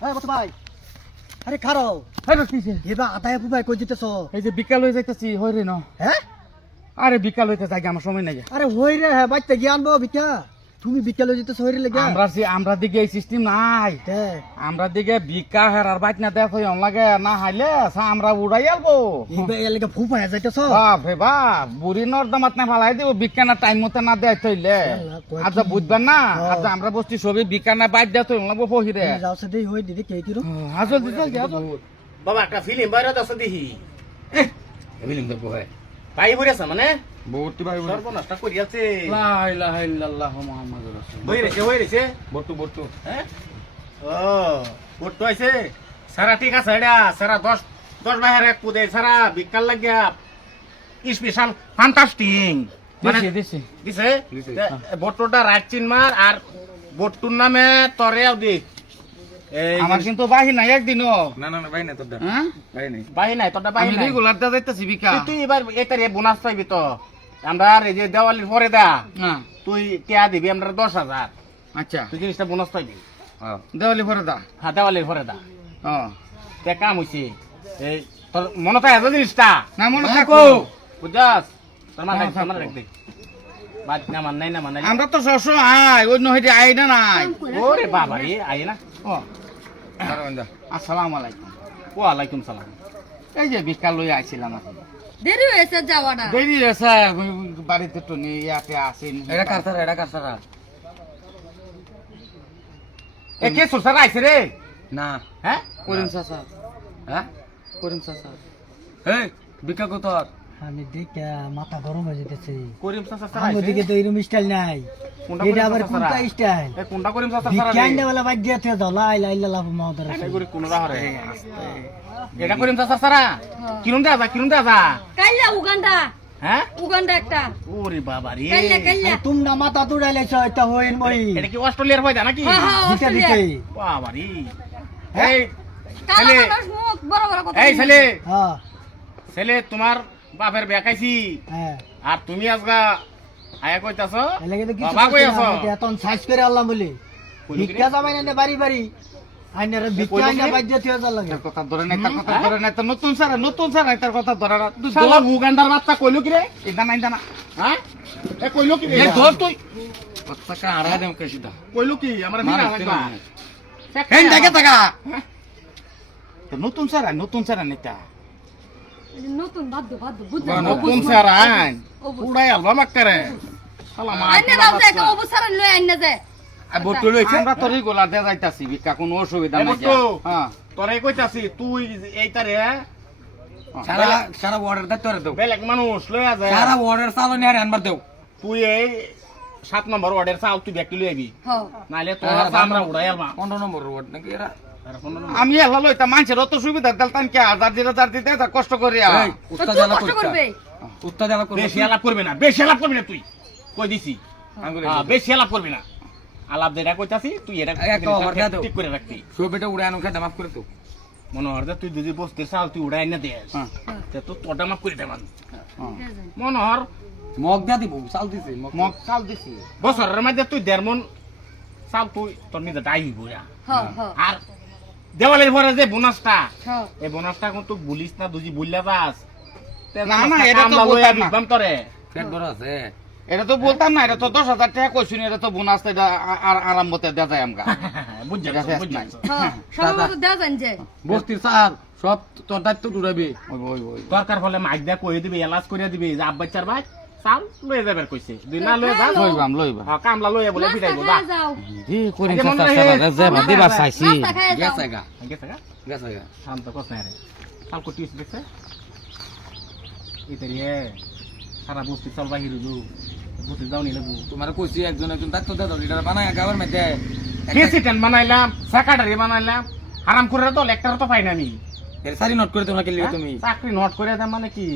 হ্যাঁ বস ভাই, আরে খারাও হ্যাঁ কিছে এবার আদায় ভাই কই দিতেছ? এই যে বিকাল হয়ে যাইতেছি হই রে ন। হ্যাঁ আরে বিকাল হইতে যাই আমার সময় নাই। আরে হই রে, হ্যাঁ বাইতে গিয়ে আনবো বিকা। তুমি বিকালে যেতেছ হই রে লেগে? আমরা দিকে এই সিস্টেম নাই। আমরা দিকে বিকা হেরার বাইক না দেখ হই লাগে না হাইলে আমরা উড়াই আলবো। এইবার এর লেগে ফুফা যাইতেছ? বাপ রে বাপ, বুড়ি নর্দমাত না ফালাই দিব বিজ্ঞানের টাইম মতো না দেয় তৈলে। আচ্ছা বুঝবেন না, আচ্ছা আমরা বসছি সবই বিজ্ঞানের বাইক দেয় তো লাগবো পহিরে। যাও সে দেই হই দিদি কে কিরো? হাজল দিতে যাও বাবা একটা ফিল্ম বাইরে আছে দেখি। ফিল্ম দেখবো হয় ভাই বইরেছে মানে বউটি ভাই সর্বনাশটা করি আছে। লা ইলাহা ইল্লাল্লাহু মুহাম্মাদুর রাসূলুল্লাহ। বইরেছে বট্টু বট্টু হ্যাঁ। ও বট্টু আইছে সারা ঠিক আছে এটা সারা 10 বাহির এক পুদে সারা বিকাল লাগিয়া স্পেশাল ফ্যান্টাস্টিং মানে দিছি দিছে বট্টুটা রাইচিন মার আর বট্টুর নামে তরেও দি। আমার কিন্তু বাহি নাই একদিনও। না না না ভাই না তোরটা হ্যাঁ ভাই নাই বাহি নাই তোরটা বাহি আমি নাই। রেগুলার দা যাইতেছি বিকা। তুই এবার এটারে বোনাস পাইবি তো। আমরা এই যে দেওয়ালির পরে দা হ্যাঁ তুই টিয়া দিবি আমরা 10,000। আচ্ছা তুই জিনিসটা বোনাস পাইবি। দেওয়ালি ভরে দা। হ্যাঁ দেওয়ালির পরে দা ও তে কাম হইছে এই তোর মনে থাকে তো জিনিসটা না মনে থাকো। বুঝছস তোর মাথায় হ্যাঁ, মনে রাখবি বাদ না মান নাই না মান নাই। আমরা তো সবসময় আই অন্য হইতে আই না নাই। ওরে বাবা রে আই না। ও দাঁড়া আসসালামু আলাইকুম। ওয়ালাইকুম সালাম। এই যে বিকাল লই আইছিলাম এখন। দেরি হয়েছে যাওয়াটা। দেরি আছে বাড়িতে তো নেই ইয়াতে আসেন। এটা কারসারা এ কে সুরসার আইছে রে? না হ্যাঁ করিম চাচা হ্যাঁ করিম চাচা। এই বিকা কত আর আমি দেখে মাথা গরম হয়ে যেতেছে। করিম চাচা স্যার আমার আইছে। দিকে তো এরকম স্টাইল নাই। কোনটা এটা করিম আবার চাচা কোনটা স্যার? স্টাইল? এ কোনটা করিম চাচা স্যার? বিকাইন্ডা वाला বাইক দিয়ে থেকে দাও লা ইলাহা ইল্লাল্লাহ মুহাম্মাদুর এটা রাসূলুল্লাহ। করে কোন রাহরে এটা করিম চাচা স্যার কিরম দেয়া কিরম দেয়া কাইলা উগান্ডা হ্যাঁ উগান্ডা একটা ওরে বাবা রে কাইলা কাইলা আরে তুমি না মাথা তুড়াইলেছ এটা হইন মই। এটা কি অস্ট্রেলিয়ার হয় নাকি? হ্যাঁ হ্যাঁ দিতে অস্ট্রেলিয়া দিতে। বাবা রে এই কালা ছেলে মানুষ মুখ বড় বড় কথা এই ছেলে হ্যাঁ ছেলে তোমার বাপের বেকাইছি হ্যাঁ আর তুমি আজকা আয়া কইতাছ এর লাগি তো কিছু বাবা কই আছো? এত সাইজ করে আল্লাহ বলে ভিক্ষা যাবাই না বাড়ি বাড়ি আইনারে ভিক্ষা আইনা বাইক দিয়ে থেকে যা লাগে। তার কথা ধরে নাই তার কথা ধরে নাই তো নতুন স্যার তার কথা ধরে না। তুই শালা উগান্ডার বাচ্চা কইলো কি রে? এটা নাই জানা। হ্যাঁ এ কইলো কি রে? এই ধর তুই টাকা আড়াই দেম কে সিধা কইলো কি আমরা মারা ভিড়া লাগবা এই দেখে টাকা তো নতুন স্যার নেতা নতুন বাদ্য বুঝছো নতুন স্যার আইন উড়াই আলবা মাক্কারে শালা মা আইনা দাও যে একটা অবসর লই আইনা যে আর বটু লইছে আমরা তো রেগুলার দে যাইতাছি বিকা কোনো অসুবিধা এ নাই। বটু হ্যাঁ তোরে কইতাছি তুই এইটারে সারা সারা অর্ডার দা তোরে দাও বেলেগ মানুষ লইয়া যায় সারা অর্ডার চালো নি আর আনবার দাও তুই এই 7 নম্বর ওয়ার্ডের চাল তুই ব্যক্তি লই আইবি হ্যাঁ নাইলে তোর আমরা উড়াই আলবা 15 নম্বর ওয়ার্ড নাকি এরা আমি এলা লইতা মানুষের অত সুবিধা দিলতাম কি হাজার দিতে তা কষ্ট করিয়া। এই তো উস্তাদ তুই জ্বালা কষ্ট করবে করবে উস্তাদ জ্বালা করবে বেশি আলাপ করবি না তুই কই দিছি বেশি আলাপ করবি না আলাপ যেটা কইতাছি তুই এটা একটা over দিয়া দাও। ঠিক করে রাখবি সব এটা উড়ে আনো খেতে মাফ করে তো মনে হয় যে তুই যদি বসতে চাল তুই উড়াই না দেস হ্যাঁ তে তো তোটা মাপ করে দেবান হ্যাঁ মনে হয় মগ দিয়া দিব চাল দিছে মগ মগ চাল দিছি বছরের মধ্যে তুই 1.5 মন চাল তুই তোর নিজে ডাই হইব হ্যাঁ হ্যাঁ আর দেওয়ালের পরে যে বোনাসটা হ্যাঁ এই বোনাসটা কিন্তু বলিস না দুজি বললা যাস না, না, এটা তো বলতাম না। বিকবাম তোরে পেট বড় আছে এটা তো বলতাম না, এটা তো 10,000 টাকা কইছি এটা তো বোনাস এটা আরামতে দেয়া যায় আমগা। বুঝছ এটা শেষ নাই। হ্যাঁ সব দেওয়া যান যে বস্তির স্যার সব তোর দায়িত্ব দূরাবি ওই দরকার হলে মাইক দিয়া কই দিবি এলাজ করে দিবি যে আব্বাচ্চার ভাই চাল লয়ে যাবার কইছে দুই না লয়ে যা লইবা হ্যাঁ কামলা লয়ে বলে নাস্তা ফিরাইবো খায়া যাও জি করিম আগে মনে চাচা রাখে, সারা যে মনে দিবা রাখে। চাইছি নাস্তা খায়া যাও গেছে গা গেছে গা গেছে গা শান্ত কস না রে চাল কোটি দেখছে ইতারি সারা বস্তি চাল বাহির দু বস্তি যাও নি লাগু তোমার কইছি একজন দায়িত্ব দে দাও লিডার বানায় গাওয়ার মধ্যে প্রেসিডেন্ট বানাইলাম সেক্রেটারি বানাইলাম হারাম করে তো লেকটার তো পাই না আমি এর সারি নোট করে তোমাকে লিখে তুমি চাকরি নোট করে দেয় মানে কি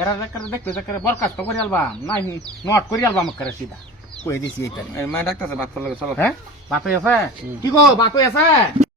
এরা দেখতে বরখাস্ত করে আলবাম নাই নোট করে আলবাম করে সিধা কই দিছি এইটা মা ডাক্তার বাদ পড়লে চলো হ্যাঁ বাতই আছে কি গো বাতই আছে